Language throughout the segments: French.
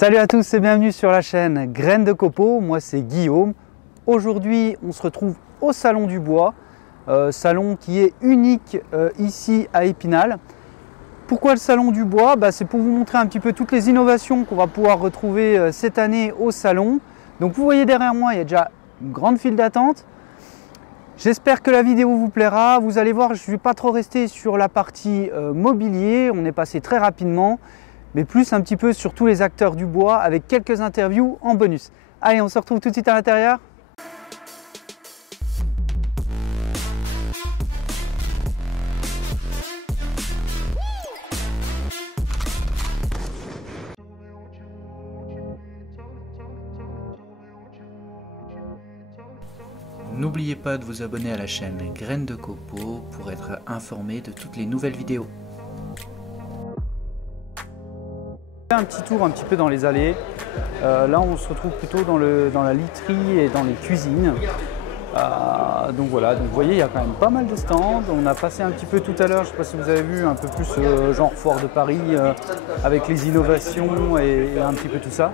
Salut à tous et bienvenue sur la chaîne Graines de Copeaux, moi c'est Guillaume. Aujourd'hui on se retrouve au Salon du Bois, salon qui est unique ici à Épinal. Pourquoi le Salon du Bois? C'est pour vous montrer un petit peu toutes les innovations qu'on va pouvoir retrouver cette année au salon. Donc vous voyez derrière moi il y a déjà une grande file d'attente. J'espère que la vidéo vous plaira. Vous allez voir, je ne vais pas trop rester sur la partie mobilier, on est passé très rapidement. Mais plus un petit peu sur tous les acteurs du bois avec quelques interviews en bonus. Allez, on se retrouve tout de suite à l'intérieur. N'oubliez pas de vous abonner à la chaîne Graines de Copeaux pour être informé de toutes les nouvelles vidéos. Un petit tour un petit peu dans les allées. Là on se retrouve plutôt dans la literie et dans les cuisines. Donc voilà, donc vous voyez il y a quand même pas mal de stands. On a passé un petit peu tout à l'heure, je ne sais pas si vous avez vu, un peu plus genre foire de Paris avec les innovations et un petit peu tout ça.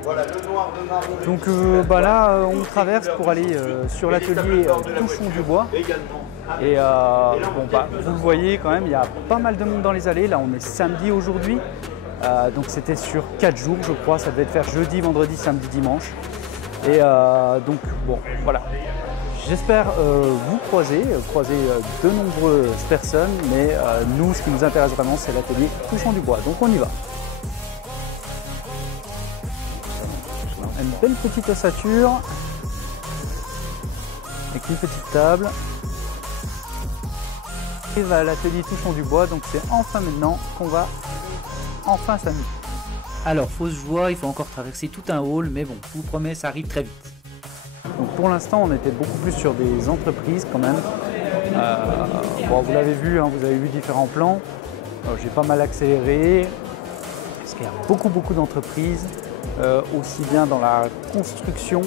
Donc là on traverse pour aller sur l'atelier Touchons du Bois. Et vous le voyez quand même, il y a pas mal de monde dans les allées. Là on est samedi aujourd'hui. Donc c'était sur 4 jours je crois, ça devait faire jeudi, vendredi, samedi, dimanche. Et donc bon voilà, j'espère vous croiser de nombreuses personnes, mais nous ce qui nous intéresse vraiment c'est l'atelier Touchons du Bois, donc on y va. Une belle petite ossature avec une petite table. On arrive à l'atelier Touchons du Bois, donc c'est enfin maintenant qu'on va enfin s'amuser. Alors, fausse joie, il faut encore traverser tout un hall, mais bon, je vous promets, ça arrive très vite. Donc pour l'instant, on était beaucoup plus sur des entreprises quand même. Vous l'avez vu, hein, vous avez vu différents plans. J'ai pas mal accéléré, parce qu'il y a beaucoup d'entreprises, aussi bien dans la construction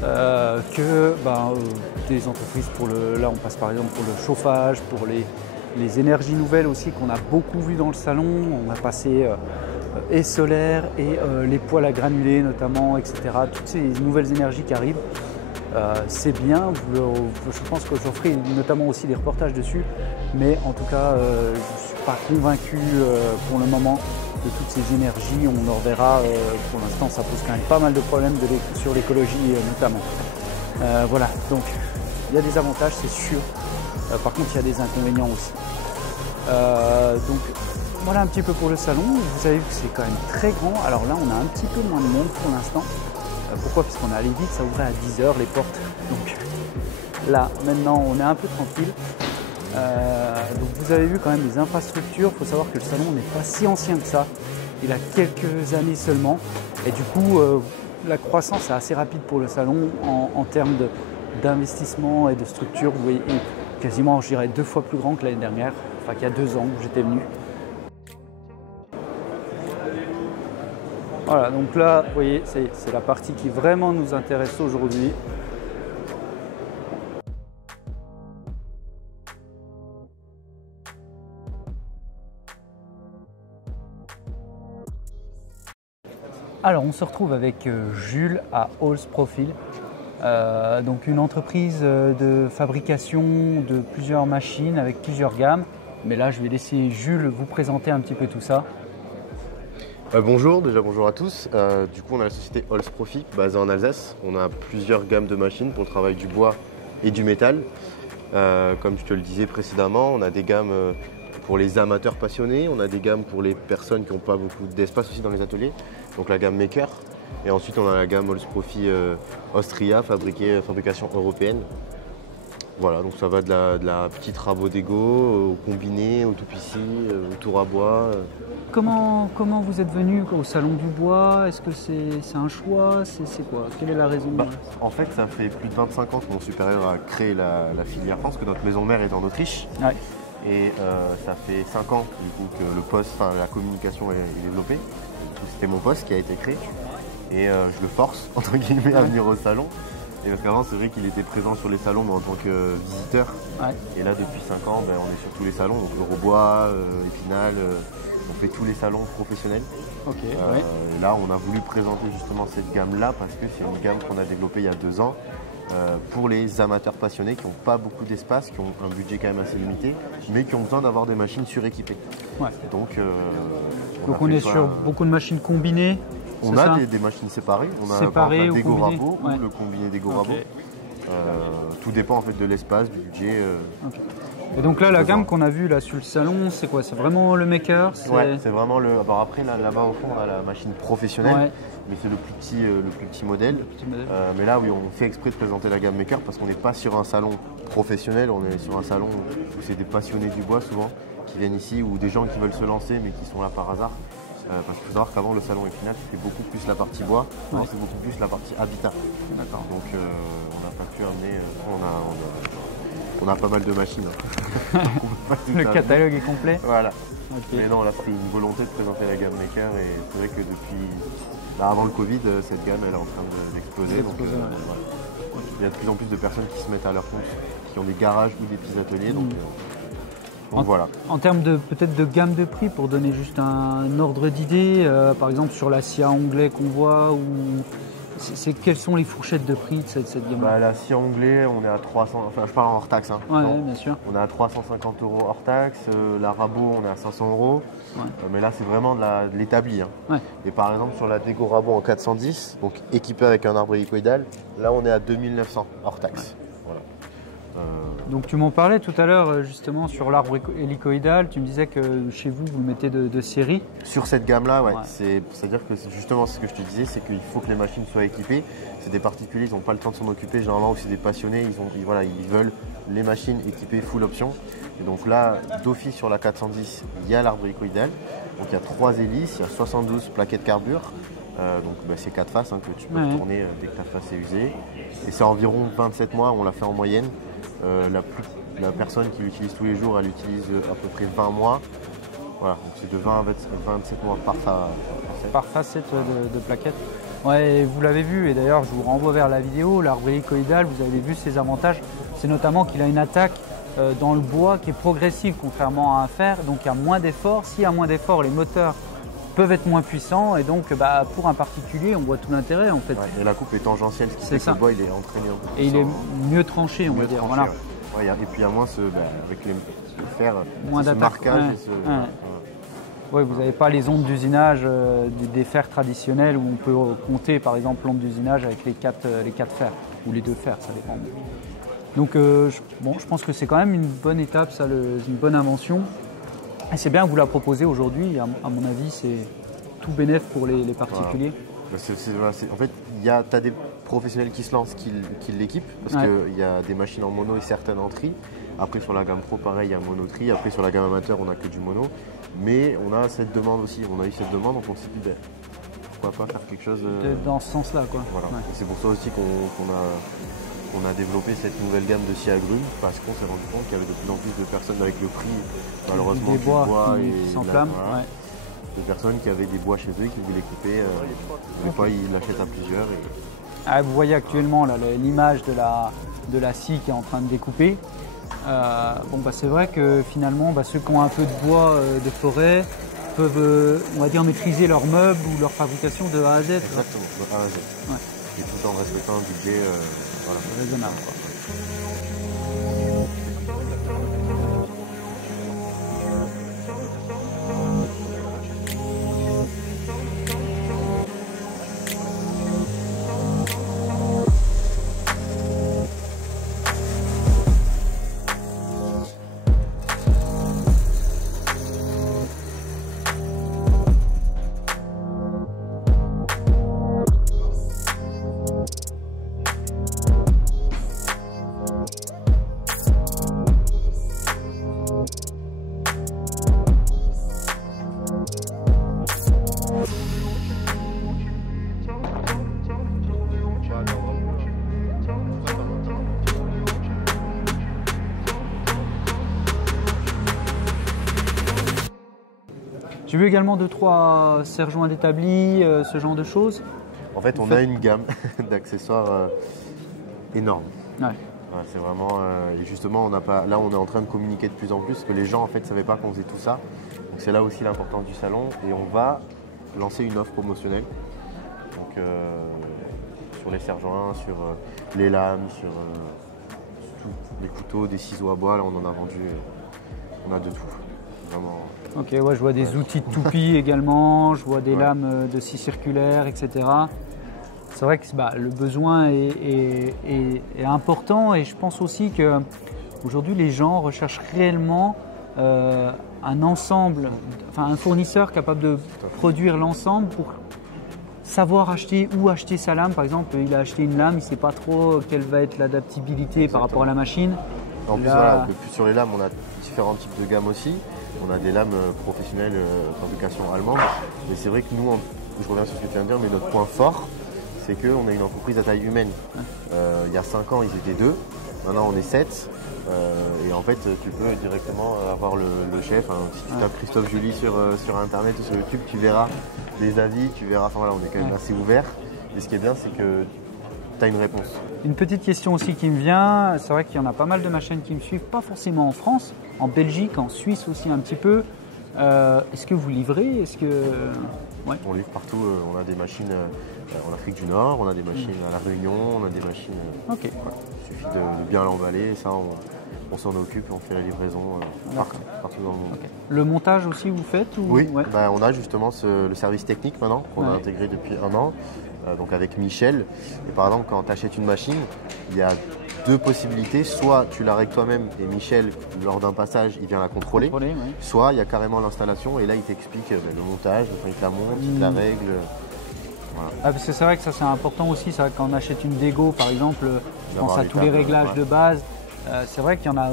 que des entreprises pour là on passe par exemple pour le chauffage, pour les énergies nouvelles aussi qu'on a beaucoup vu dans le salon. On a passé et solaire et les poêles à granulés notamment, etc. Toutes ces nouvelles énergies qui arrivent, c'est bien. Je pense que je ferai notamment aussi des reportages dessus, mais en tout cas je ne suis pas convaincu pour le moment de toutes ces énergies. On en reverra. Pour l'instant ça pose quand même pas mal de problèmes sur l'écologie notamment. Voilà, donc il y a des avantages c'est sûr. Par contre, il y a des inconvénients aussi. Donc, voilà un petit peu pour le salon. Vous avez vu que c'est quand même très grand. Alors là, on a un petit peu moins de monde pour l'instant. Pourquoi? Parce qu'on est allé vite, ça ouvrait à 10 h les portes. Donc là, maintenant, on est un peu tranquille. Donc vous avez vu quand même les infrastructures. Il faut savoir que le salon n'est pas si ancien que ça. Il a quelques années seulement. Et du coup, la croissance est assez rapide pour le salon en termes d'investissement et de structure. Vous voyez, quasiment, je dirais, 2 fois plus grand que l'année dernière, enfin qu'il y a 2 ans où j'étais venu. Voilà, donc là, vous voyez, c'est la partie qui vraiment nous intéresse aujourd'hui. Alors, on se retrouve avec Jules à Halls Profil. Donc une entreprise de fabrication de plusieurs machines avec plusieurs gammes. Mais là, je vais laisser Jules vous présenter un petit peu tout ça. Bonjour, déjà bonjour à tous. Du coup, on a la société Halls Profil basée en Alsace. On a plusieurs gammes de machines pour le travail du bois et du métal. Comme je te le disais précédemment, on a des gammes pour les amateurs passionnés, on a des gammes pour les personnes qui n'ont pas beaucoup d'espace aussi dans les ateliers. Donc la gamme Maker. Et ensuite, on a la gamme Halls Profil Austria, fabrication européenne. Voilà, donc ça va de la petite rabot d'ego au combiné, au tout pisci, au tour à bois. Comment vous êtes venu au Salon du Bois? Est-ce que c'est un choix? C'est quoi? Quelle est la raison? En fait, ça fait plus de 25 ans que mon supérieur a créé la filière France, que notre maison mère est en Autriche. Ouais. Et ça fait 5 ans du coup, que le poste, la communication est développée. C'était mon poste qui a été créé. Et je le force, entre guillemets, à venir au salon. Et parce qu'avant, c'est vrai qu'il était présent sur les salons mais en tant que visiteur. Ouais. Et là, depuis 5 ans, on est sur tous les salons, donc Eurobois, Épinal. Donc fait tous les salons professionnels. Ok, Et là, on a voulu présenter justement cette gamme-là parce que c'est une gamme qu'on a développée il y a 2 ans pour les amateurs passionnés qui n'ont pas beaucoup d'espace, qui ont un budget quand même assez limité, mais qui ont besoin d'avoir des machines suréquipées. Ouais. Donc on est sur beaucoup de machines combinées. On a des machines séparées. On a séparées des ou combinées. Go-Rabo ou le combiné des Go-Rabo. Okay. Tout dépend en fait de l'espace, du budget. Okay. Et donc là, la gamme qu'on a vue là sur le salon, c'est quoi? C'est vraiment le maker? Ouais, c'est vraiment le. Alors après, là-bas au fond, on a la machine professionnelle, mais c'est le plus petit modèle. Mais là, oui, on fait exprès de présenter la gamme maker parce qu'on n'est pas sur un salon professionnel, on est sur un salon où c'est des passionnés du bois souvent qui viennent ici ou des gens qui veulent se lancer mais qui sont là par hasard. Parce qu'il faut savoir qu'avant le salon Épinal c'était beaucoup plus la partie bois, maintenant c'est beaucoup plus la partie habitat. D'accord. Donc on n'a pas pu amener, on a pas mal de machines. Le catalogue est complet. Voilà. Okay. Mais non, là c'était une volonté de présenter la gamme Maker et c'est vrai que depuis avant le Covid, cette gamme elle est en train d'exploser. Donc il y a de plus en plus de personnes qui se mettent à leur compte, qui ont des garages ou des petits ateliers. Donc voilà. En termes peut-être de gamme de prix, pour donner juste un ordre d'idée, par exemple sur la scie à onglet qu'on voit, quelles sont les fourchettes de prix de cette gamme? La scie à onglet, on est à 300, enfin je parle hors taxe. Ouais, bien sûr. On est à 350 € hors taxe, la Rabo on est à 500 €. Ouais. Mais là c'est vraiment de l'établi. Ouais. Et par exemple sur la Dego Rabo en 410, donc équipée avec un arbre hélicoïdal, là on est à 2900 hors taxe. Ouais. Voilà. Donc tu m'en parlais tout à l'heure justement sur l'arbre hélicoïdal, tu me disais que chez vous, vous le mettez de série. Sur cette gamme-là, ouais. C'est-à-dire que justement ce que je te disais, c'est qu'il faut que les machines soient équipées. C'est des particuliers, ils n'ont pas le temps de s'en occuper, généralement aussi des passionnés, ils veulent les machines équipées full option. Et donc là, d'office sur la 410, il y a l'arbre hélicoïdal. Donc il y a 3 hélices, il y a 72 plaquettes carbure. Donc c'est 4 faces que tu peux retourner dès que ta face est usée. Et c'est environ 27 mois, on l'a fait en moyenne. La personne qui l'utilise tous les jours, elle utilise à peu près 20 mois. Voilà, donc c'est de 20 à 27 mois par facette de plaquettes. Ouais, vous l'avez vu, et d'ailleurs je vous renvoie vers la vidéo, l'arbre hélicoïdal, vous avez vu ses avantages. C'est notamment qu'il a une attaque dans le bois qui est progressive, contrairement à un fer, donc il y a moins d'efforts. S'il y a moins d'efforts, les moteurs peuvent être moins puissants, et donc pour un particulier, on voit tout l'intérêt en fait. Ouais, et la coupe est tangentielle, ce qui fait que le bois il est entraîné un peu plus. Et il est mieux tranché, on va dire. Voilà. Ouais, et puis il y a moins avec le fer, moins ce marquage. Oui, vous n'avez pas les ondes d'usinage des fers traditionnels où on peut compter par exemple l'onde d'usinage avec les 4 fers, ou les 2 fers, ça dépend. Donc je pense que c'est quand même une bonne étape, ça, une bonne invention. Et c'est bien que vous la proposez aujourd'hui, à mon avis, c'est tout bénef pour les particuliers. Voilà. En fait, tu as des professionnels qui se lancent, qui l'équipent, parce qu'il y a des machines en mono et certaines en tri. Après, sur la gamme pro, pareil, il y a mono tri. Après, sur la gamme amateur, on n'a que du mono. Mais on a cette demande aussi. On a eu cette demande, donc on s'est dit, pourquoi pas faire quelque chose dans ce sens-là, quoi. Voilà. C'est pour ça aussi qu'on a développé cette nouvelle gamme de scie agrumes, parce qu'on s'est rendu compte qu'il y avait de plus en plus de personnes avec le prix, malheureusement, du bois qui s'enflamment. Des personnes qui avaient des bois chez eux et qui voulaient couper. Des fois, ils l'achètent à plusieurs. Vous voyez actuellement l'image de la scie qui est en train de découper. C'est vrai que finalement, ceux qui ont un peu de bois de forêt peuvent, on va dire, maîtriser leurs meubles ou leur fabrication de A à Z. Exactement, de A à Z. Ouais. Et tout en respectant un budget raisonnable. J'ai vu également 2-3 serre-joints d'établi, ce genre de choses. En fait, on a une gamme d'accessoires énorme. Ouais. Ouais, c'est vraiment. Et justement, là, on est en train de communiquer de plus en plus parce que les gens, en fait, ne savaient pas qu'on faisait tout ça. c'est là aussi l'importance du salon et on va lancer une offre promotionnelle. Donc, sur les serre-joints, sur les lames, sur tout, les couteaux, des ciseaux à bois, là on en a vendu, on a de tout. Vraiment. Ok, ouais, je vois des outils de toupie également, je vois des lames de scie circulaire, etc. C'est vrai que le besoin est important et je pense aussi qu'aujourd'hui les gens recherchent réellement un ensemble, enfin un fournisseur capable de produire l'ensemble pour savoir acheter où acheter sa lame. Par exemple, il a acheté une lame, il ne sait pas trop quelle va être l'adaptabilité par rapport à la machine. En plus, voilà, sur les lames, on a différents types de gammes aussi. On a des lames professionnelles fabrication allemande. Mais c'est vrai que nous, je reviens sur ce que tu viens de dire, mais notre point fort, c'est qu'on est une entreprise à taille humaine. Il y a 5 ans, ils étaient 2. Maintenant, on est 7. Et en fait, tu peux directement avoir le chef. Si tu tapes Christophe Julie sur Internet ou sur YouTube, tu verras des avis, tu verras. Enfin, voilà, on est quand même assez ouvert. Et ce qui est bien, c'est que tu as une réponse. Une petite question aussi qui me vient. C'est vrai qu'il y en a pas mal de ma chaîne qui me suivent, pas forcément en France, en Belgique, en Suisse aussi un petit peu. Est-ce que vous livrez? Est-ce que... Ouais. On livre partout. On a des machines en Afrique du Nord, on a des machines à La Réunion, on a des machines... Ok. Voilà. Il suffit de bien l'emballer et ça, on s'en occupe et on fait la livraison partout dans le monde. Okay. Le montage aussi, vous faites ou... Oui, on a justement le service technique maintenant qu'on a intégré depuis 1 an, donc avec Michel. Et par exemple, quand tu achètes une machine, il y a 2 possibilités. Soit tu la règles toi-même et Michel, lors d'un passage, il vient la contrôler. Soit il y a carrément l'installation et là, il t'explique le montage, il te la monte, il te la règle. Voilà. Parce que c'est vrai que ça c'est important aussi, c'est vrai que quand on achète une Dego par exemple, je pense à tous les réglages de base, c'est vrai qu'il y en a,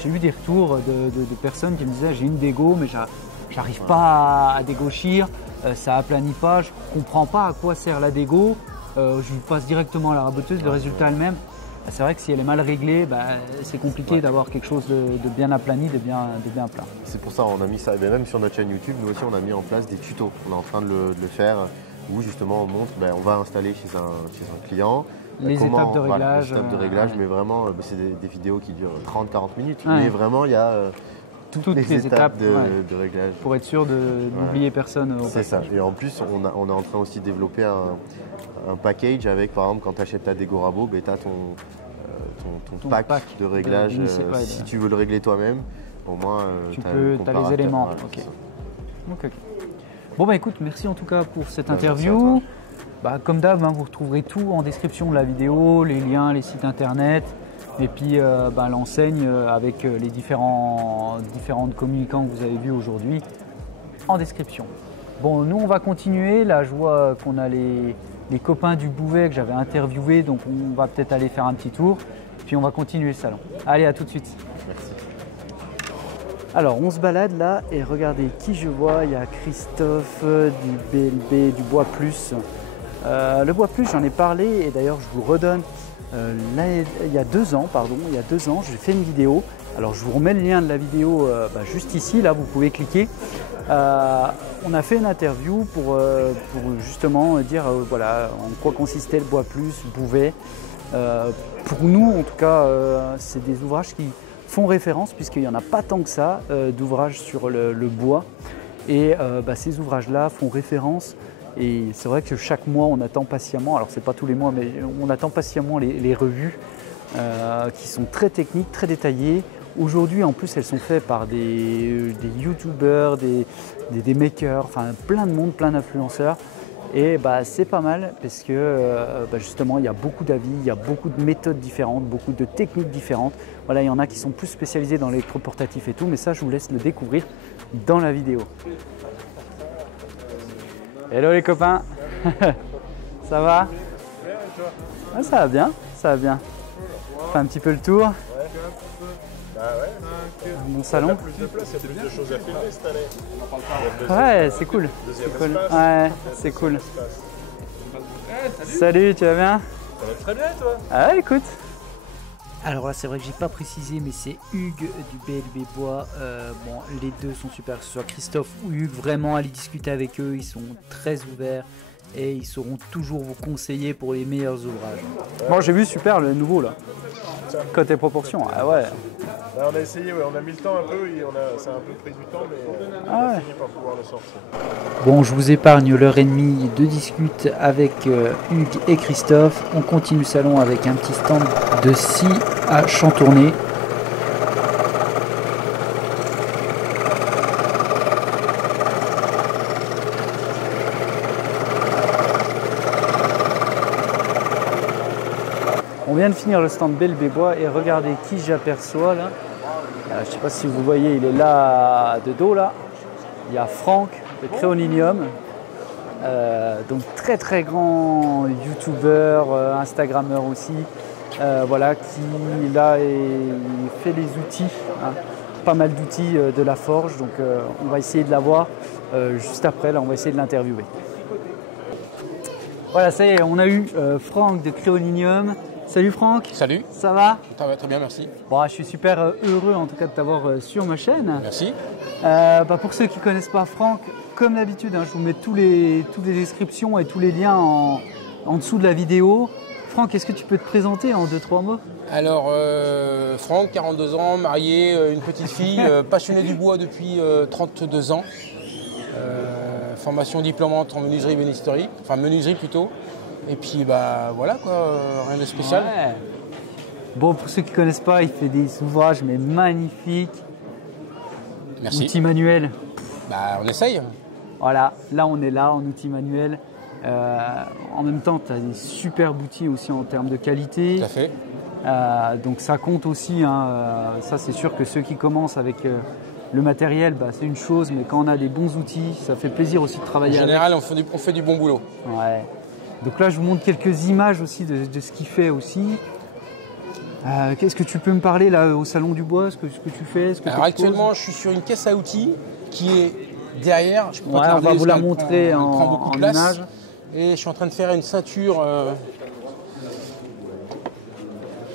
j'ai eu des retours de personnes qui me disaient j'ai une Dego mais j'arrive pas à dégauchir, ça aplanit pas, je comprends pas à quoi sert la Dego, je passe directement à la raboteuse, le résultat est le même. C'est vrai que si elle est mal réglée, c'est compliqué d'avoir quelque chose de bien aplani, de bien plat. C'est pour ça qu'on a mis ça, et même sur notre chaîne YouTube, nous aussi on a mis en place des tutos, on est en train de le faire. Où justement on montre, on va installer chez un client. Les étapes de réglage. Les étapes de réglage, mais vraiment, c'est des vidéos qui durent 30-40 minutes. Mais vraiment, il y a toutes les étapes de réglage. Pour être sûr d'oublier personne. C'est ça. Et en plus, on est en train aussi de développer un package avec, par exemple, quand tu achètes ta Dego Rabo, tu as ton pack de réglage. Si tu veux le régler toi-même, au moins, tu as les éléments. Okay. Bon écoute, merci en tout cas pour cette interview. Comme d'hab, vous retrouverez tout en description de la vidéo, les liens, les sites internet et puis l'enseigne avec les différents communicants que vous avez vus aujourd'hui en description. Bon, nous on va continuer. Là, je vois qu'on a les copains du Bouvet que j'avais interviewés, donc on va peut-être aller faire un petit tour. Puis on va continuer le salon. Allez, à tout de suite. Merci. Alors on se balade là et regardez qui je vois, il y a Christophe du BLB, du Bois Plus. Le Bois Plus, j'en ai parlé et d'ailleurs je vous redonne, il y a 2 ans, j'ai fait une vidéo. Alors je vous remets le lien de la vidéo juste ici, là vous pouvez cliquer. On a fait une interview pour justement dire voilà en quoi consistait le Bois Plus, Bouvet. Pour nous en tout cas, c'est des ouvrages qui font référence puisqu'il n'y en a pas tant que ça d'ouvrages sur le bois et ces ouvrages-là font référence et c'est vrai que chaque mois on attend patiemment, alors c'est pas tous les mois mais on attend patiemment les revues qui sont très techniques, très détaillées. Aujourd'hui en plus elles sont faites par des youtubeurs, des makers, enfin plein de monde, plein d'influenceurs. Et c'est pas mal parce que justement il y a beaucoup d'avis, il y a beaucoup de méthodes différentes, beaucoup de techniques différentes. Voilà, il y en a qui sont plus spécialisés dans l'électroportatif et tout, mais ça je vous laisse le découvrir dans la vidéo. Hello les copains. Ça va? Ça va bien, ça va bien. On fait un petit peu le tour. Mon salon. Plus de place, il y a plus de choses à filmer cette année. Ouais, c'est cool. Ouais, c'est cool. Salut, tu vas bien? Ça va très bien toi? Ah ouais, écoute. Alors là, c'est vrai que j'ai pas précisé, mais c'est Hugues du BLB Bois. Les deux sont super, que ce soit Christophe ou Hugues. Vraiment, allez discuter avec eux, ils sont très ouverts et ils sauront toujours vous conseiller pour les meilleurs ouvrages. Bon, j'ai vu super le nouveau là. Côté proportion, ah ouais. Là, on a essayé, ouais, on a mis le temps un peu et ça a un peu pris du temps, mais on a fini par pouvoir le sortir. Bon, je vous épargne l'heure et demie de discute avec Hugues et Christophe. On continue le salon avec un petit stand de scie à chantourner. On vient de finir le stand Belle Bébois et regardez qui j'aperçois là. Je ne sais pas si vous voyez, il est là de dos là. Il y a Franck de Créolinium, donc très très grand youtubeur, instagrammeur aussi, voilà, qui là fait les outils, hein, pas mal d'outils de la forge, donc on va essayer de la voir juste après, là on va essayer de l'interviewer. Voilà, ça y est, on a eu Franck de Créolinium. Salut Franck. Salut. Ça va? Ça va très bien, merci. Bon, je suis super heureux en tout cas de t'avoir sur ma chaîne. Merci. Pour ceux qui ne connaissent pas Franck, comme d'habitude, hein, je vous mets toutes les descriptions et tous les liens en dessous de la vidéo. Franck, est-ce que tu peux te présenter en 2-3 mots? Alors, Franck, 42 ans, marié, une petite fille, passionné du bois depuis 32 ans. Formation diplômante en menuiserie bénisterie, enfin menuiserie plutôt. Et puis bah voilà quoi, rien de spécial. Ouais. Bon, pour ceux qui ne connaissent pas, il fait des ouvrages mais magnifiques. Merci. Outils manuels. Bah on essaye. Voilà, là on est là en outils manuels. En même temps, tu as des super outils aussi en termes de qualité. Tout à fait. Donc ça compte aussi, hein, ça c'est sûr que ceux qui commencent avec le matériel, bah, c'est une chose, mais quand on a des bons outils, ça fait plaisir aussi de travailler avec. En général, on fait du bon boulot. Ouais. Donc là, je vous montre quelques images aussi de ce qu'il fait aussi. Qu'est-ce que tu peux me parler là au Salon du Bois, ce que tu fais, ce que Alors actuellement, je suis sur une caisse à outils qui est derrière. Je peux pas te on va vous la montrer elle prend beaucoup de en place. image. Et je suis en train de faire une ceinture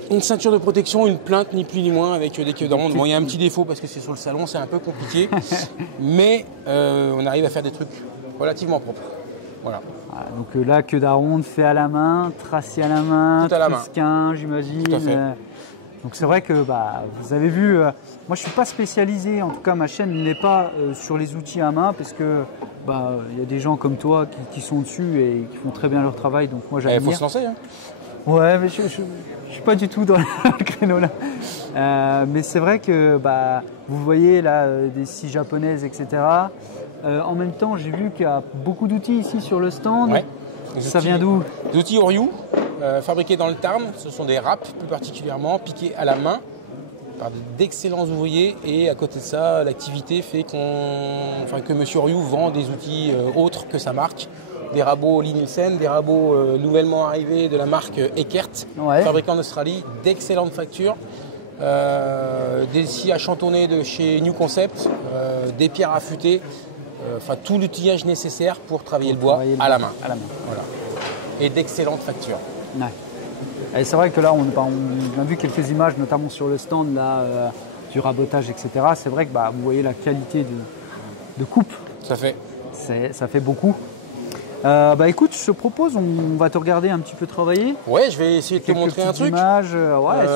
de protection, une plainte ni plus ni moins avec des queues de ronde. Bon, il y a un petit défaut parce que c'est sur le salon, c'est un peu compliqué, mais on arrive à faire des trucs relativement propres. Voilà. Donc là, queue d'aronde fait à la main, tracé à la main, Tout à la main. Trisquin, j'imagine. Tout à fait. Donc c'est vrai que vous avez vu, moi je ne suis pas spécialisé, en tout cas ma chaîne n'est pas sur les outils à main parce que y a des gens comme toi qui sont dessus et qui font très bien leur travail, donc moi j'admire. Il faut se lancer. Hein. Ouais, mais je suis pas du tout dans le créneau là. Mais c'est vrai que vous voyez là des scies japonaises, etc. En même temps, j'ai vu qu'il y a beaucoup d'outils ici sur le stand. Ouais. Ça vient d'où? Des outils Oriou, fabriqués dans le Tarn. Ce sont des râpes plus particulièrement, piqués à la main par d'excellents ouvriers. Et à côté de ça, l'activité fait que M. Oriou vend des outils autres que sa marque. Des rabots Lee Nielsen, des rabots nouvellement arrivés de la marque Eckert, fabriqués en Australie, d'excellentes factures. Des scies à chantourner de chez New Concept, des pierres affûtées, tout l'outillage nécessaire pour travailler le bois à la main. Voilà. Et d'excellentes factures. Ouais. Et c'est vrai que là, on a vu quelques images, notamment sur le stand là, du rabotage, etc. C'est vrai que vous voyez la qualité de coupe. Ça fait. Ça fait beaucoup. Écoute, je te propose, on va te regarder un petit peu travailler. Ouais, je vais essayer de te montrer un truc. Images,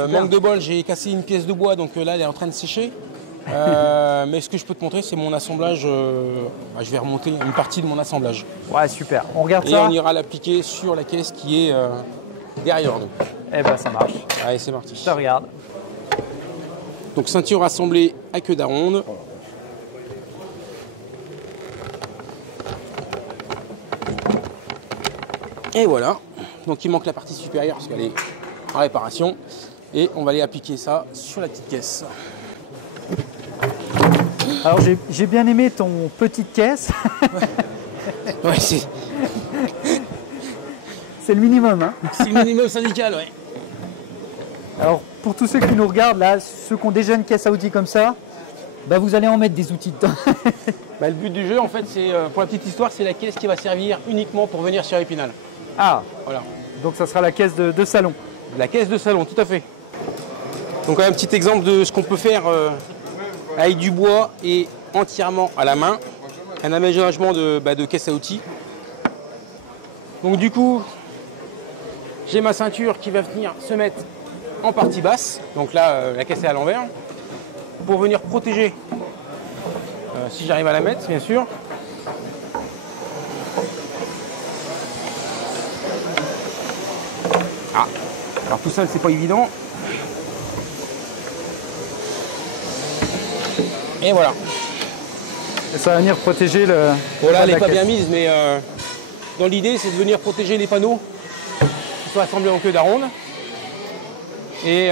manque de bol, j'ai cassé une pièce de bois, donc là elle est en train de sécher. Mais ce que je peux te montrer, c'est mon assemblage. Je vais remonter une partie de mon assemblage. Ouais, super. On regarde ça. Et on ira l'appliquer sur la caisse qui est derrière nous. Eh ben, ça marche. Allez, c'est parti. Je te regarde. Donc ceinture assemblée à queue d'aronde. Et voilà, donc il manque la partie supérieure parce qu'elle est en réparation. Et on va aller appliquer ça sur la petite caisse. Alors j'ai bien aimé ton petite caisse. Ouais, c'est le minimum. Hein. C'est le minimum syndical, ouais. Alors pour tous ceux qui nous regardent, là, ceux qui ont déjà une caisse à outils comme ça, vous allez en mettre des outils dedans. Le but du jeu, en fait, c'est pour la petite histoire, c'est la caisse qui va servir uniquement pour venir sur Épinal. Ah, voilà. Donc ça sera la caisse de salon. La caisse de salon, tout à fait. Donc un petit exemple de ce qu'on peut faire avec du bois et entièrement à la main. Un aménagement de caisse à outils. Donc du coup, j'ai ma ceinture qui va venir se mettre en partie basse. Donc là, la caisse est à l'envers. pour venir protéger, si j'arrive à la mettre, bien sûr. Ah, alors tout seul, c'est pas évident. Et voilà. Et ça va venir protéger le... Voilà, elle n'est la pas caisse. bien mise, mais dans l'idée, c'est de venir protéger les panneaux qui sont assemblés en queue d'aronde. Et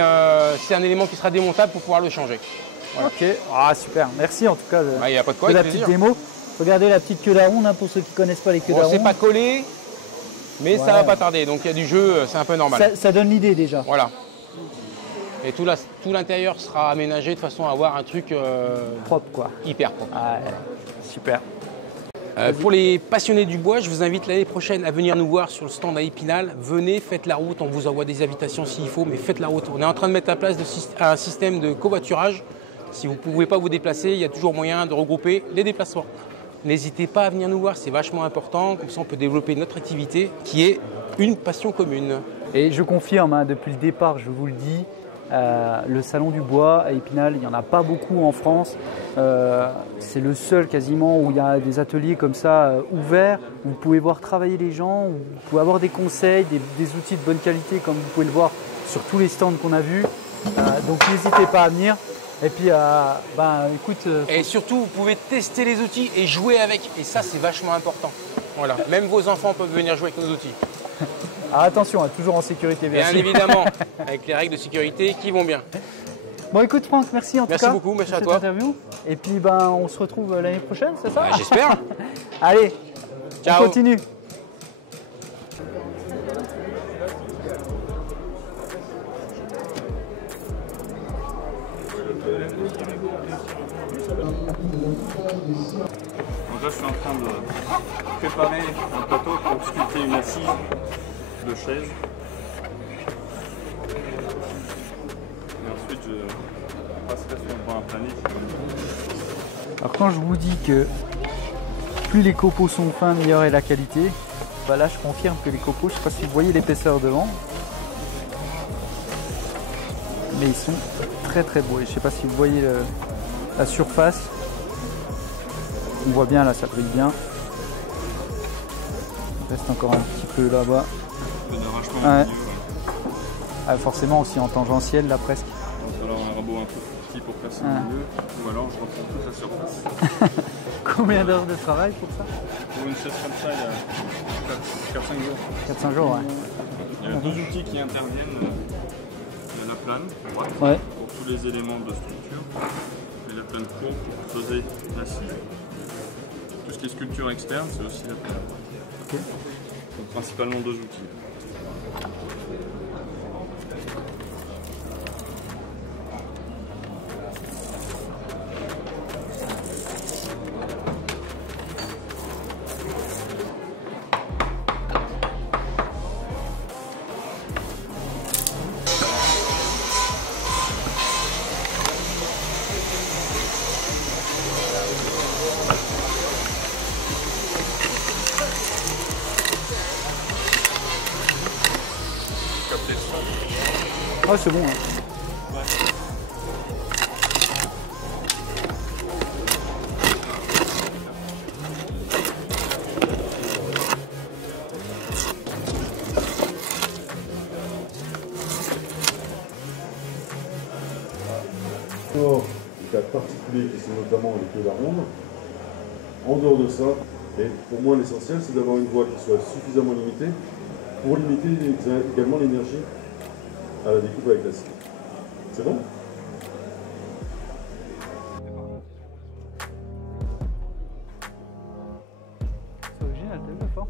c'est un élément qui sera démontable pour pouvoir le changer. Voilà. Ok, ah, super. Merci en tout cas de, Il n'y a pas de quoi, de la avec petite plaisir. démo. Regardez la petite queue d'aronde hein, pour ceux qui ne connaissent pas les queues Bon, c'est d'aronde. pas collé, mais Ouais. ça va pas tarder. Donc il y a du jeu, c'est un peu normal. Ça donne l'idée déjà. Voilà. Et tout l'intérieur sera aménagé de façon à avoir un truc Propre quoi. hyper propre. Ah, ouais. Super. Pour les passionnés du bois, je vous invite l'année prochaine à venir nous voir sur le stand à Épinal. Venez, faites la route, on vous envoie des invitations s'il faut, mais faites la route. On est en train de mettre en place un système de covoiturage. Si vous ne pouvez pas vous déplacer, il y a toujours moyen de regrouper les déplacements. N'hésitez pas à venir nous voir, c'est vachement important. Comme ça, on peut développer notre activité qui est une passion commune. Et je confirme, hein, depuis le départ, je vous le dis, le salon du bois à Épinal, il n'y en a pas beaucoup en France. C'est le seul quasiment où il y a des ateliers comme ça ouverts, où vous pouvez voir travailler les gens, où vous pouvez avoir des conseils, des outils de bonne qualité comme vous pouvez le voir sur tous les stands qu'on a vus. Donc n'hésitez pas à venir. Et puis, écoute... Et surtout, vous pouvez tester les outils et jouer avec. Et ça, c'est vachement important. Voilà. Même vos enfants peuvent venir jouer avec nos outils. attention, toujours en sécurité bien Bien sûr. évidemment, avec les règles de sécurité qui vont bien. Bon écoute Franck, merci en tout cas. Merci beaucoup, merci pour à cette toi. interview. Et puis on se retrouve l'année prochaine, c'est ça? J'espère. Allez, Ciao. on continue. Donc là, je suis en train de préparer un plateau pour sculpter une assise de chaise. Et ensuite, je passerai sur un planif. Alors quand je vous dis que plus les copeaux sont fins, meilleure est la qualité, bah là je confirme que les copeaux, je ne sais pas si vous voyez l'épaisseur devant, mais ils sont très très beaux. Et je ne sais pas si vous voyez la surface, on voit bien là, ça brille bien. Il reste encore un petit peu là-bas. Un peu d'arrachement Ouais. au milieu. Ouais. Ah, forcément aussi en tangentiel là presque. Donc alors un rabot un peu petit pour faire ça Ouais. au milieu. Ou alors je reprends toute la surface. Combien d'heures de travail pour ça? Pour une chaise comme ça, il y a 4-5 jours. 4-5 jours, ouais. Il y a deux outils qui interviennent. Il y a la plane, droite, Ouais. pour tous les éléments de structure, et la plane courbe pour creuser l'assise. Tout ce qui est sculpture externe, c'est aussi la plane. Ok. Donc principalement deux outils. Capter le son. Ah c'est bon. Hein. Des cas particuliers qui sont notamment les queues d'aronde. En dehors de ça, et pour moi l'essentiel c'est d'avoir une voie qui soit suffisamment limitée pour limiter également l'énergie à la découpe avec la scie. C'est bon? C'est original, t'as vu le fort?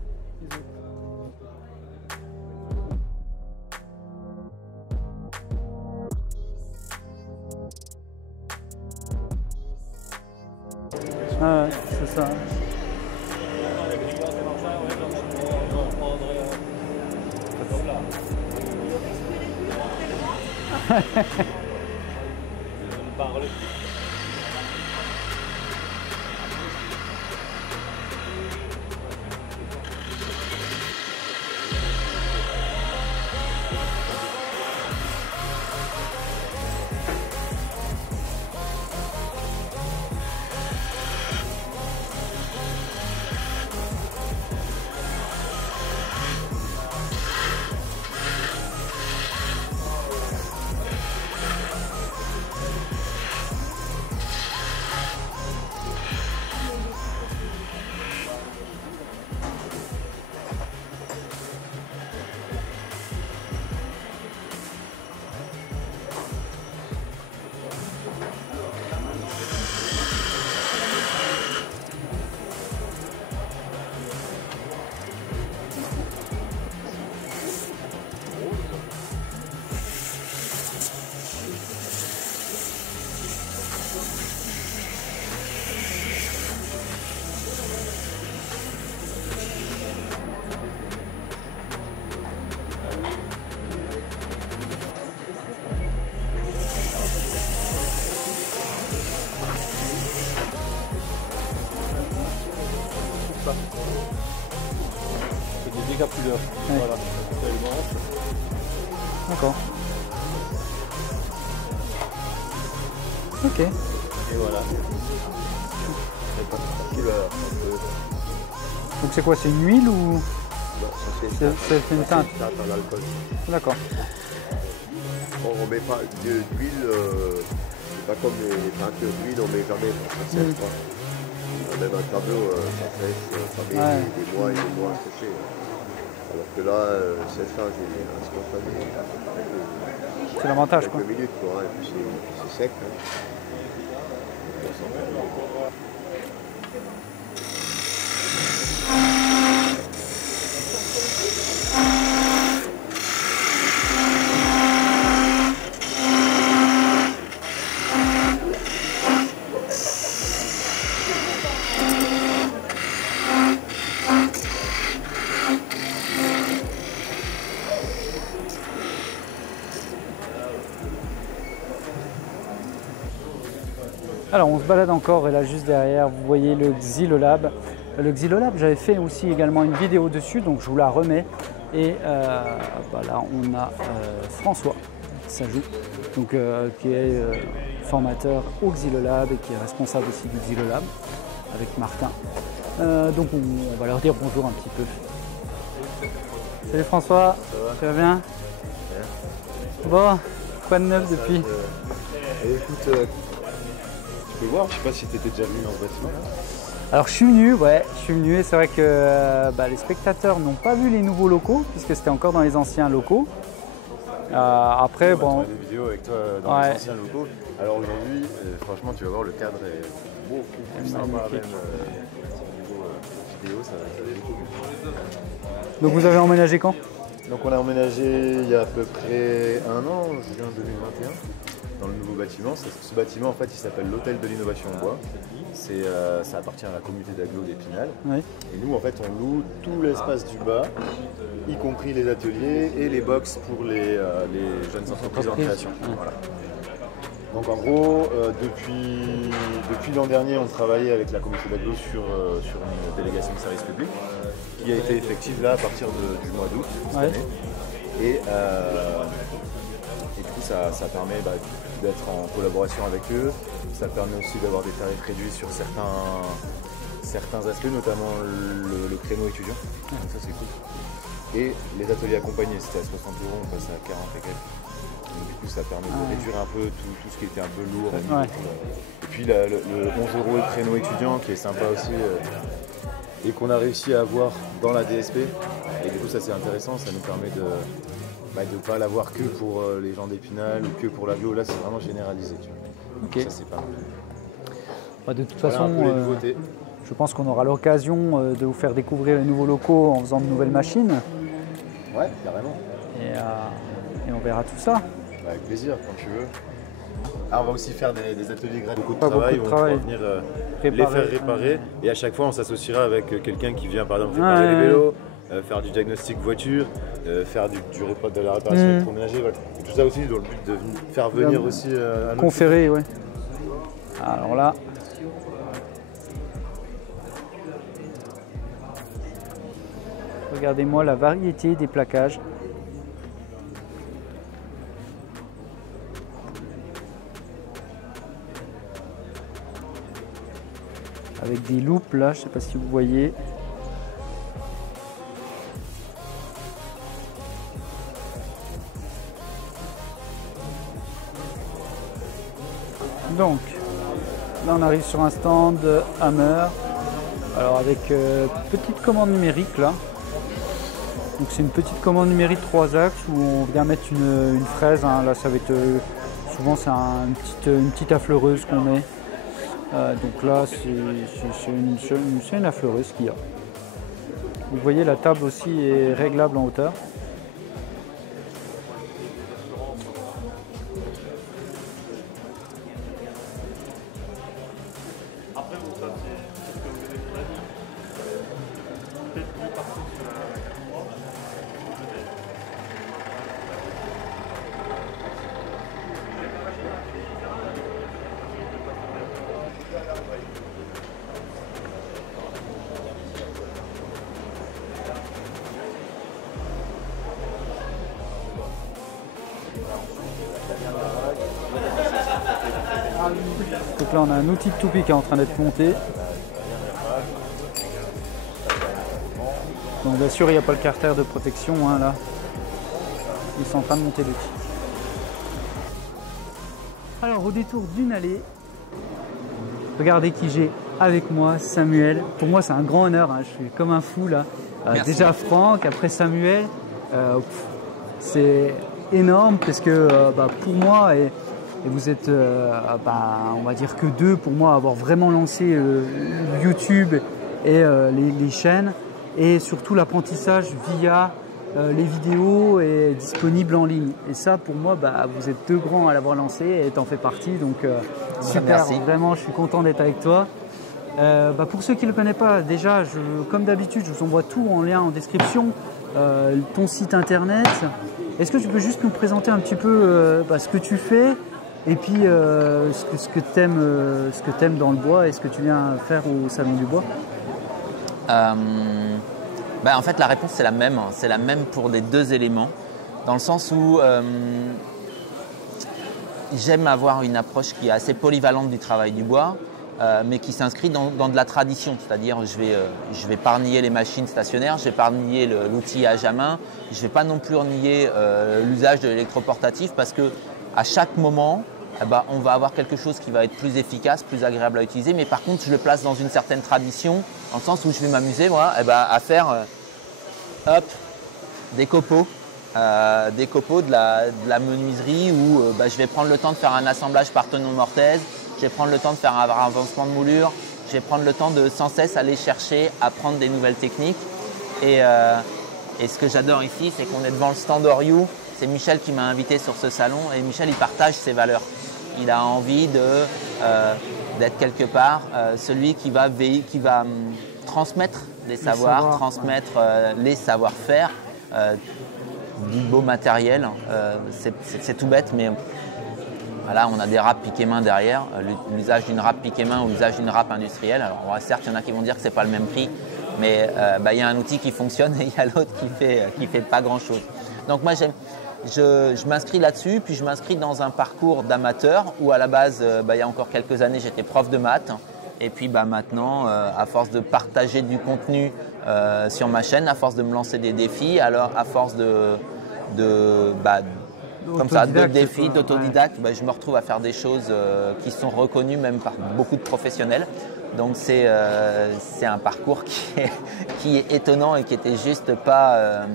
Ah ouais, c'est ça. C'est des décapsuleurs. Ouais. Voilà, ça le branche. D'accord. Ok. Et voilà. C'est pas particulier. Donc c'est quoi, c'est une huile ou c'est une teinte? À l'alcool. D'accord. On met pas d'huile, c'est pas comme les peintures d'huile, on met jamais, ça sèche pas. Même un tableau, ça sèche, ça met des mois et des mois à sécher. Alors que là, c'est ça, j'ai instantané. C'est l'avantage quoi. Quelques minutes quoi, et puis c'est sec. Hein. Alors on se balade encore et là juste derrière vous voyez le Xylolab. Le Xylolab, j'avais fait aussi également une vidéo dessus, donc je vous la remets. Et là on a François Sajou, donc, qui est formateur au Xylolab et qui est responsable aussi du Xylolab avec Martin. Donc on va leur dire bonjour un petit peu. Salut François, ça va bien? Bon, quoi de neuf depuis? Écoute, tu peux voir, je sais pas si tu étais déjà venu dans ce bâtiment. Alors je suis venu, et c'est vrai que les spectateurs n'ont pas vu les nouveaux locaux puisque c'était encore dans les anciens locaux. Après, bon. Des vidéos avec toi dans les anciens locaux. Alors aujourd'hui, franchement, tu vas voir, le cadre est beaucoup plus sympa, même niveau vidéo, ça va beaucoup mieux. Donc vous avez emménagé quand? Donc on a emménagé il y a à peu près un an, juin 2021, dans le nouveau bâtiment. Ce bâtiment, en fait, il s'appelle l'Hôtel de l'Innovation en Bois. Ça appartient à la communauté d'agglo d'Épinal. Oui. Et nous, en fait, on loue tout l'espace du bas, y compris les ateliers et les box pour les jeunes entreprises en création. Voilà. Donc en gros, depuis l'an dernier, on travaillait avec la communauté d'agglo sur une délégation de service public qui a été effective là à partir du mois d'août cette année. Et du coup, ça permet d'être en collaboration avec eux. Ça permet aussi d'avoir des tarifs réduits sur certains aspects, notamment le créneau étudiant. Donc ça, c'est cool. Et les ateliers accompagnés, c'était à 60 €, on passe à 40 et quelques. Donc, du coup, ça permet de réduire un peu tout ce qui était un peu lourd. Et puis le 11 € le créneau étudiant qui est sympa aussi et qu'on a réussi à avoir dans la DSP. Et du coup, ça c'est intéressant, ça nous permet de ne pas l'avoir que pour les gens d'Épinal ou que pour l'agglo. Là, c'est vraiment généralisé. Tu vois. Okay. Ça, c'est pas mal. De toute voilà façon, je pense qu'on aura l'occasion de vous faire découvrir les nouveaux locaux en faisant de nouvelles machines. Ouais, carrément. Et on verra tout ça. Avec plaisir, quand tu veux. On va aussi faire des ateliers gratuits, beaucoup de travail, où on pourra venir les faire réparer. Et à chaque fois, on s'associera avec quelqu'un qui vient, par exemple, réparer les vélos, faire du diagnostic voiture, faire de la réparation électroménager. Voilà. Et tout ça aussi dans le but de faire venir aussi un conférer, ouais. Alors là. Regardez-moi la variété des plaquages. Avec des loupes là, je ne sais pas si vous voyez. Donc, là on arrive sur un stand Hammer. Alors avec petite commande numérique là. Donc c'est une petite commande numérique 3 axes où on vient mettre une fraise. Hein. Là ça va être souvent c'est une petite affleureuse qu'on met. Donc là c'est une affleureuse qu'il y a. Vous voyez la table aussi est réglable en hauteur. Donc là, on a un outil de toupie qui est en train d'être monté. Donc bien sûr, il n'y a pas le carter de protection, hein, là. Ils sont en train de monter l'outil. Alors, au détour d'une allée, regardez qui j'ai avec moi, Samuel. Pour moi, c'est un grand honneur, hein. Je suis comme un fou, là. Déjà Franck, après Samuel. C'est énorme parce que pour moi, et vous êtes, on va dire que deux pour moi, avoir vraiment lancé YouTube et les chaînes, et surtout l'apprentissage via les vidéos est disponible en ligne. Et ça, pour moi, vous êtes deux grands à l'avoir lancé et t'en fais partie. Donc, super, merci. Vraiment, je suis content d'être avec toi. Pour ceux qui ne le connaissent pas, déjà, comme d'habitude, je vous envoie tout en lien en description, ton site internet. Est-ce que tu peux juste nous présenter un petit peu ce que tu fais et puis ce que tu aimes dans le bois et ce que tu viens faire au Salon du Bois? En fait, la réponse c'est la même. C'est la même pour les deux éléments, dans le sens où j'aime avoir une approche qui est assez polyvalente du travail du bois, mais qui s'inscrit dans de la tradition. C'est-à-dire, je vais pas renier les machines stationnaires, je vais pas renier l'outillage à main, je vais pas non plus renier l'usage de l'électroportatif, parce que à chaque moment, on va avoir quelque chose qui va être plus efficace, plus agréable à utiliser, mais par contre, je le place dans une certaine tradition, dans le sens où je vais m'amuser, moi, à faire des copeaux de la menuiserie, où je vais prendre le temps de faire un assemblage par tenon mortaise, je vais prendre le temps de faire un avancement de moulure, je vais prendre le temps de sans cesse aller chercher, apprendre des nouvelles techniques. Et ce que j'adore ici, c'est qu'on est devant le stand Oriou. C'est Michel qui m'a invité sur ce salon, et Michel, il partage ses valeurs. Il a envie d'être quelque part celui qui va transmettre des savoirs, transmettre les savoir-faire, du beau matériel. C'est tout bête, mais voilà, on a des râpes piquées main derrière. L'usage d'une râpe piquée main ou l'usage d'une râpe industrielle. Alors certes, il y en a qui vont dire que ce n'est pas le même prix, mais il y a un outil qui fonctionne et il y a l'autre qui fait pas grand-chose. Donc moi, je m'inscris là-dessus, puis je m'inscris dans un parcours d'amateur où à la base, il y a encore quelques années, j'étais prof de maths. Et puis maintenant, à force de partager du contenu sur ma chaîne, à force de me lancer des défis, alors à force de défis, d'autodidacte, je me retrouve à faire des choses qui sont reconnues même par beaucoup de professionnels. Donc c'est un parcours qui est étonnant et qui n'était juste pas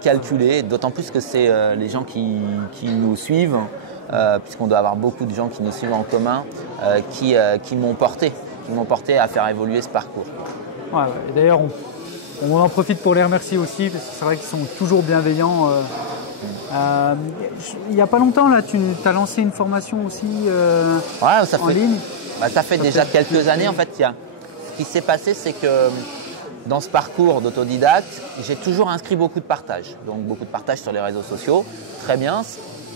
calculé, d'autant plus que c'est les gens qui nous suivent, puisqu'on doit avoir beaucoup de gens qui nous suivent en commun, qui m'ont porté à faire évoluer ce parcours. Ouais, et d'ailleurs, on en profite pour les remercier aussi, parce que c'est vrai qu'ils sont toujours bienveillants. Il n'y a pas longtemps, là, tu as lancé une formation aussi en ligne. Ça fait déjà quelques années. En fait, ce qui s'est passé, c'est que dans ce parcours d'autodidacte, j'ai toujours inscrit beaucoup de partages. Donc beaucoup de partages sur les réseaux sociaux. Très bien.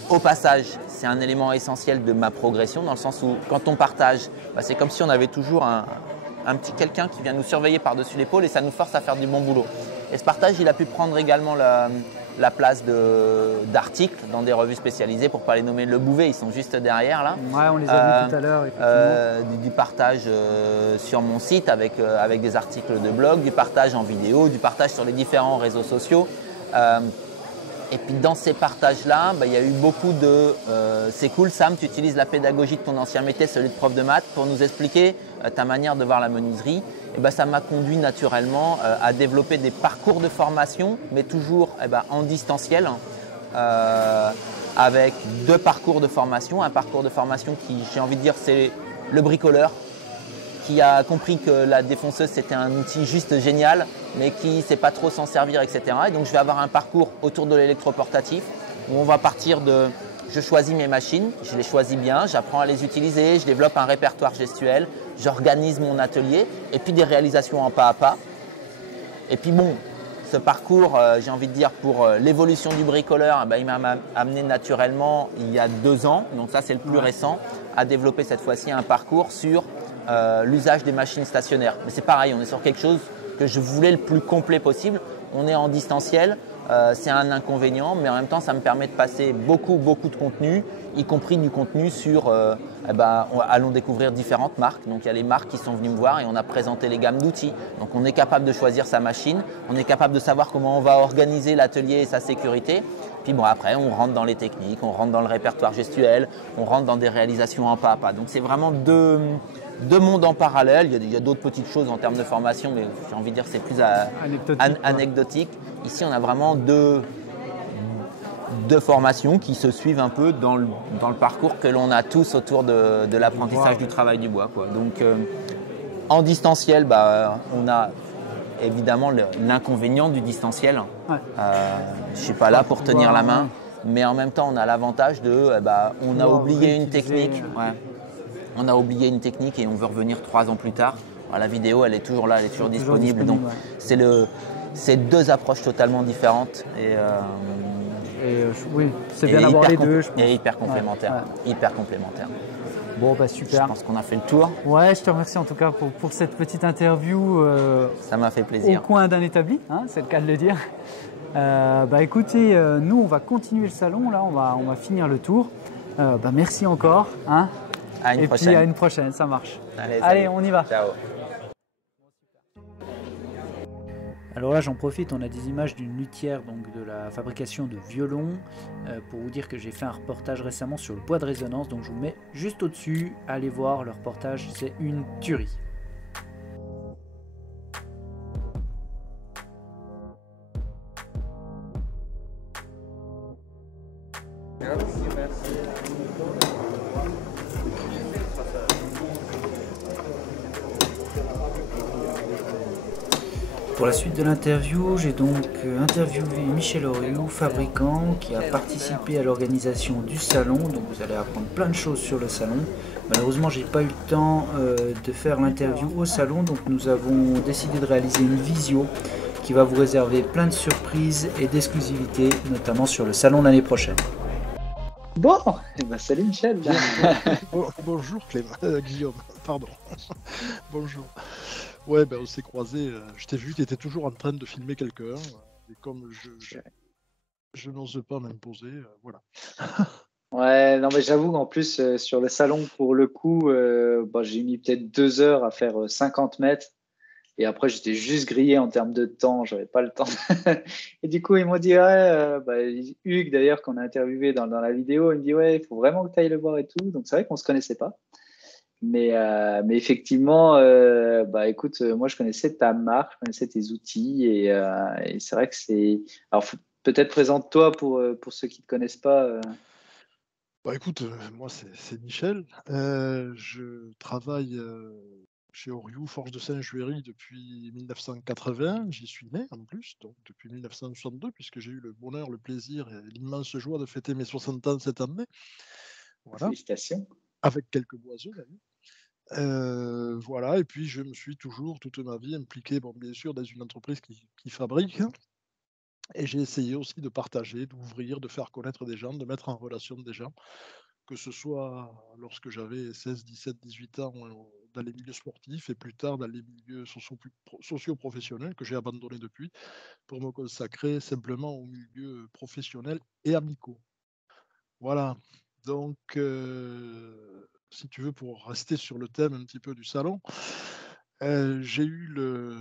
Au passage, c'est un élément essentiel de ma progression, dans le sens où quand on partage, c'est comme si on avait toujours un petit quelqu'un qui vient nous surveiller par-dessus l'épaule, et ça nous force à faire du bon boulot. Et ce partage, il a pu prendre également la place d'articles dans des revues spécialisées, pour ne pas les nommer Le Bouvet, ils sont juste derrière là. Ouais, on les a vus tout à l'heure. Du partage sur mon site avec des articles de blog, du partage en vidéo, du partage sur les différents réseaux sociaux. Et puis dans ces partages-là, il y a eu beaucoup de c'est cool Sam, tu utilises la pédagogie de ton ancien métier, celui de prof de maths, pour nous expliquer ta manière de voir la menuiserie. Et ça m'a conduit naturellement à développer des parcours de formation, mais toujours en distanciel, avec deux parcours de formation. Un parcours de formation qui, j'ai envie de dire, c'est le bricoleur, qui a compris que la défonceuse c'était un outil juste génial, mais qui ne sait pas trop s'en servir, etc. Et donc je vais avoir un parcours autour de l'électroportatif, où on va partir de je choisis mes machines, je les choisis bien, j'apprends à les utiliser, je développe un répertoire gestuel, j'organise mon atelier, et puis des réalisations en pas à pas. Et puis bon, ce parcours, j'ai envie de dire, pour l'évolution du bricoleur, il m'a amené naturellement, il y a 2 ans, donc ça c'est le plus récent, à développer cette fois-ci un parcours sur l'usage des machines stationnaires. Mais c'est pareil, on est sur quelque chose que je voulais le plus complet possible. On est en distanciel, c'est un inconvénient, mais en même temps, ça me permet de passer beaucoup de contenu, y compris du contenu sur, allons découvrir différentes marques. Donc il y a les marques qui sont venues me voir et on a présenté les gammes d'outils. Donc on est capable de choisir sa machine, on est capable de savoir comment on va organiser l'atelier et sa sécurité. Puis bon, après, on rentre dans les techniques, on rentre dans le répertoire gestuel, on rentre dans des réalisations en pas à pas. Donc c'est vraiment deux mondes en parallèle. Il y a d'autres petites choses en termes de formation, mais j'ai envie de dire que c'est plus anecdotique. Ici, on a vraiment deux formations qui se suivent un peu dans le parcours que l'on a tous autour de l'apprentissage du travail du bois, quoi. Donc, en distanciel, on a évidemment l'inconvénient du distanciel. Ouais. Je ne suis pas là pour tenir la main, mais en même temps, on a l'avantage on a oublié une technique. Ouais. On a oublié une technique et on veut revenir 3 ans plus tard. Alors, la vidéo, elle est toujours là, elle est toujours disponible. Donc, c'est deux approches totalement différentes. Oui, c'est bien d'avoir les deux, je pense. Et hyper complémentaires. Ouais. Hyper complémentaires. Bon, super. Je pense qu'on a fait le tour. Ouais, je te remercie en tout cas pour cette petite interview. Ça m'a fait plaisir. Au coin d'un établi, c'est le cas de le dire. Écoutez, nous, on va continuer le salon. Là, on va finir le tour. Merci encore. À une prochaine. Puis à une prochaine, ça marche. Allez, on y va. Ciao. Alors là, j'en profite, on a des images d'une luthière, donc de la fabrication de violons, pour vous dire que j'ai fait un reportage récemment sur le bois de résonance, donc je vous mets juste au-dessus, allez voir le reportage, c'est une tuerie. Pour la suite de l'interview, j'ai donc interviewé Michel Oriou, fabricant, qui a participé à l'organisation du salon. Donc vous allez apprendre plein de choses sur le salon. Malheureusement, j'ai pas eu le temps de faire l'interview au salon, donc nous avons décidé de réaliser une visio qui va vous réserver plein de surprises et d'exclusivités, notamment sur le salon l'année prochaine. Bon, salut Michel. Bonjour Clément, Guillaume, pardon. Bonjour. Ouais, on s'est croisés, je t'ai vu, tu étais toujours en train de filmer quelqu'un, et comme je n'ose pas m'imposer, voilà. Ouais, non mais j'avoue qu'en plus, sur le salon, pour le coup, j'ai mis peut-être 2 heures à faire 50 mètres, et après j'étais juste grillé en termes de temps, j'avais pas le temps. Et du coup, ils m'ont dit, Hugues d'ailleurs, qu'on a interviewé dans la vidéo, il me dit, ouais, il faut vraiment que tu ailles le voir et tout, donc c'est vrai qu'on se connaissait pas. Mais effectivement, écoute, moi je connaissais ta marque, je connaissais tes outils et c'est vrai que c'est. Alors peut-être présente-toi pour ceux qui ne te connaissent pas. Écoute, moi c'est Michel. Je travaille chez Oriou, Forge de Saint-Juéry depuis 1980. J'y suis né en plus, donc depuis 1962, puisque j'ai eu le bonheur, le plaisir et l'immense joie de fêter mes 60 ans cette année. Voilà. Félicitations. Avec quelques boiseux d'ailleurs. Voilà, et puis je me suis toujours, toute ma vie, impliqué, bien sûr, dans une entreprise qui fabrique. Et j'ai essayé aussi de partager, d'ouvrir, de faire connaître des gens, de mettre en relation des gens, que ce soit lorsque j'avais 16, 17, 18 ans dans les milieux sportifs et plus tard dans les milieux socio-professionnels que j'ai abandonnés depuis pour me consacrer simplement aux milieux professionnels et amicaux. Voilà, donc si tu veux, pour rester sur le thème un petit peu du salon, j'ai eu le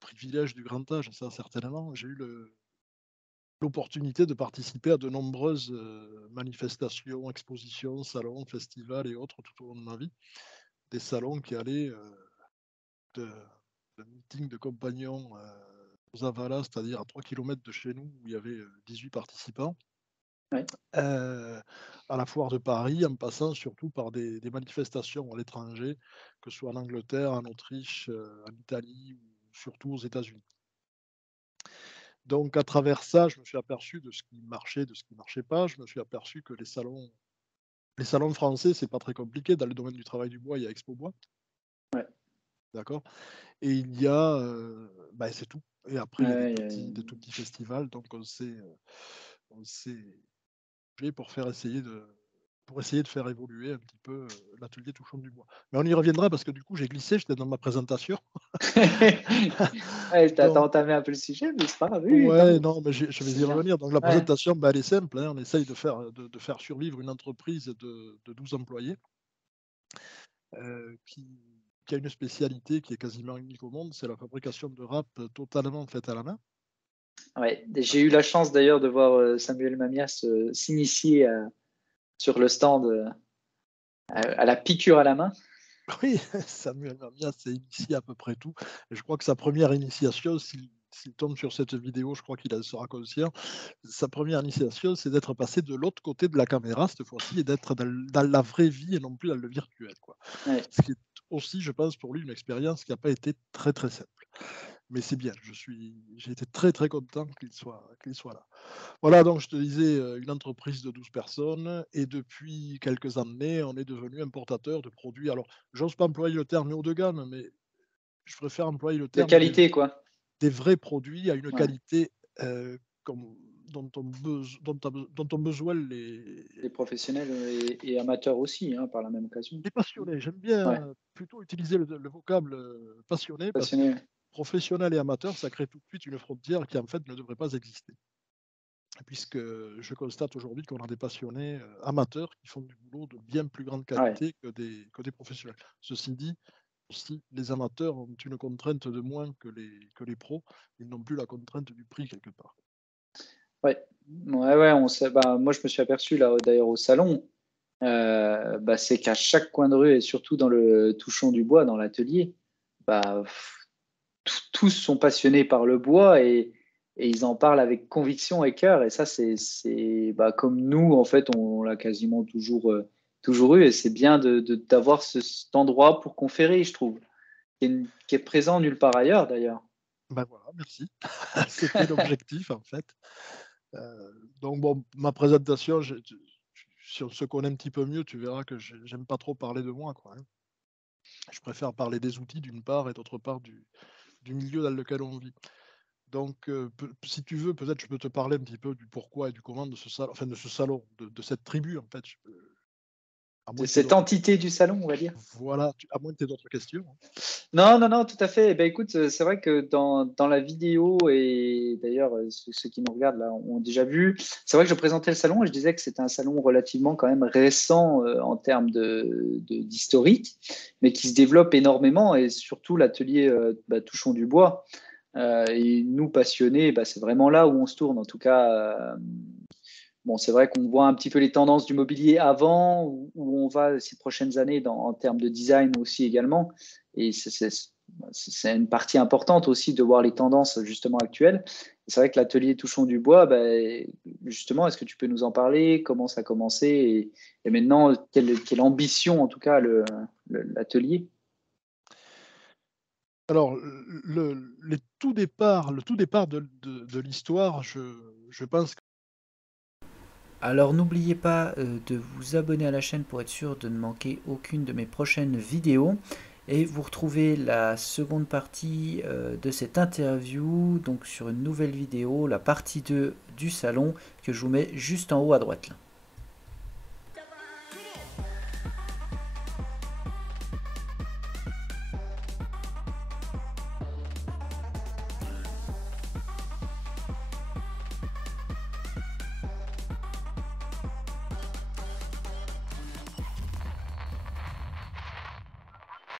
privilège du grand âge, ça certainement, j'ai eu l'opportunité de participer à de nombreuses manifestations, expositions, salons, festivals et autres tout au long de ma vie. Des salons qui allaient de meeting de compagnons aux Avalas, c'est-à-dire à 3 km de chez nous, où il y avait 18 participants. Ouais. À la foire de Paris, en passant surtout par des manifestations à l'étranger, que ce soit en Angleterre, en Autriche, en Italie ou surtout aux États-Unis. Donc à travers ça, je me suis aperçu de ce qui marchait, de ce qui ne marchait pas. Je me suis aperçu que les salons français, c'est pas très compliqué. Dans le domaine du travail du bois, il y a Expo Bois. Ouais. D'accord. Et il y a, c'est tout. Et après, il y a des tout petits festivals. Donc on s'est pour faire essayer pour essayer de faire évoluer un petit peu l'atelier Touchons du bois. Mais on y reviendra parce que du coup j'ai glissé, j'étais dans ma présentation. Ouais, t'as entamé un peu le sujet, mais c'est pas grave. Oui, Ouais, non, mais je vais c'est y bien. revenir. Donc la Ouais. présentation, bah, elle est simple, hein. On essaye de faire survivre une entreprise de 12 employés qui a une spécialité qui est quasiment unique au monde, c'est la fabrication de râpes totalement faite à la main. Ouais. J'ai eu la chance d'ailleurs de voir Samuel Mamias s'initier sur le stand à la piqûre à la main. Oui, Samuel Mamias s'est initié à peu près tout. Et je crois que sa première initiation, s'il tombe sur cette vidéo, je crois qu'il en sera conscient. Sa première initiation, c'est d'être passé de l'autre côté de la caméra cette fois-ci et d'être dans la vraie vie et non plus dans le virtuel, quoi. Ouais. Ce qui est aussi, je pense, pour lui, une expérience qui n'a pas été très très simple. Mais c'est bien, j'ai été très très content qu'il soit là. Voilà, donc je te disais, une entreprise de 12 personnes et depuis quelques années, on est devenu importateur de produits. Alors, j'ose pas employer le terme haut de gamme, mais je préfère employer le De terme qualité, quoi. des vrais produits à une Ouais. qualité dont ont besoin Les professionnels et amateurs aussi, hein, par la même occasion. les passionnés. J'aime Ouais. bien plutôt utiliser le vocable passionné parce que Passionné. professionnel et amateur, ça crée tout de suite une frontière qui en fait ne devrait pas exister. Puisque je constate aujourd'hui qu'on a des passionnés amateurs qui font du boulot de bien plus grande Ouais. qualité que des professionnels. Ceci dit, aussi, les amateurs ont une contrainte de moins que les pros. Ils n'ont plus la contrainte du prix quelque part. Ouais, on sait, bah, moi je me suis aperçu là d'ailleurs au salon, bah, c'est qu'à chaque coin de rue et surtout dans le Touchons du bois, dans l'atelier, bah, tous sont passionnés par le bois et ils en parlent avec conviction et cœur. Et ça, bah, comme nous, en fait, on l'a quasiment toujours eu. Et c'est bien d'avoir cet endroit pour conférer, je trouve, qui est présent nulle part ailleurs d'ailleurs. Ben voilà, merci. C'était l'objectif en fait. Donc bon, ma présentation, si on se connaît un petit peu mieux, tu verras que j'aime pas trop parler de moi, quoi, hein. Je préfère parler des outils d'une part et d'autre part du milieu dans lequel on vit. Donc, si tu veux, peut-être je peux te parler un petit peu du pourquoi et du comment de ce salon, enfin de ce salon, de cette tribu en fait. À moins De que tu aies cette entité du salon, on va dire. voilà, à moins que tu aies d'autres questions. Non, tout à fait. Eh ben, écoute, c'est vrai que dans la vidéo, et d'ailleurs, ceux qui nous regardent là ont déjà vu, c'est vrai que je présentais le salon et je disais que c'était un salon relativement quand même récent en termes d'historique, mais qui se développe énormément et surtout l'atelier Touchons du bois. Et nous, passionnés, bah, c'est vraiment là où on se tourne. En tout cas, bon, c'est vrai qu'on voit un petit peu les tendances du mobilier avant, où on va ces prochaines années en termes de design aussi également. Et c'est une partie importante aussi de voir les tendances justement actuelles. C'est vrai que l'atelier Touchons du bois, bah, justement, est-ce que tu peux nous en parler? Comment ça a commencé et maintenant, quelle ambition en tout cas l'atelier? Alors, le tout départ de l'histoire, je pense que... Alors n'oubliez pas de vous abonner à la chaîne pour être sûr de ne manquer aucune de mes prochaines vidéos. Et vous retrouvez la seconde partie de cette interview donc sur une nouvelle vidéo, la partie 2 du salon que je vous mets juste en haut à droite là.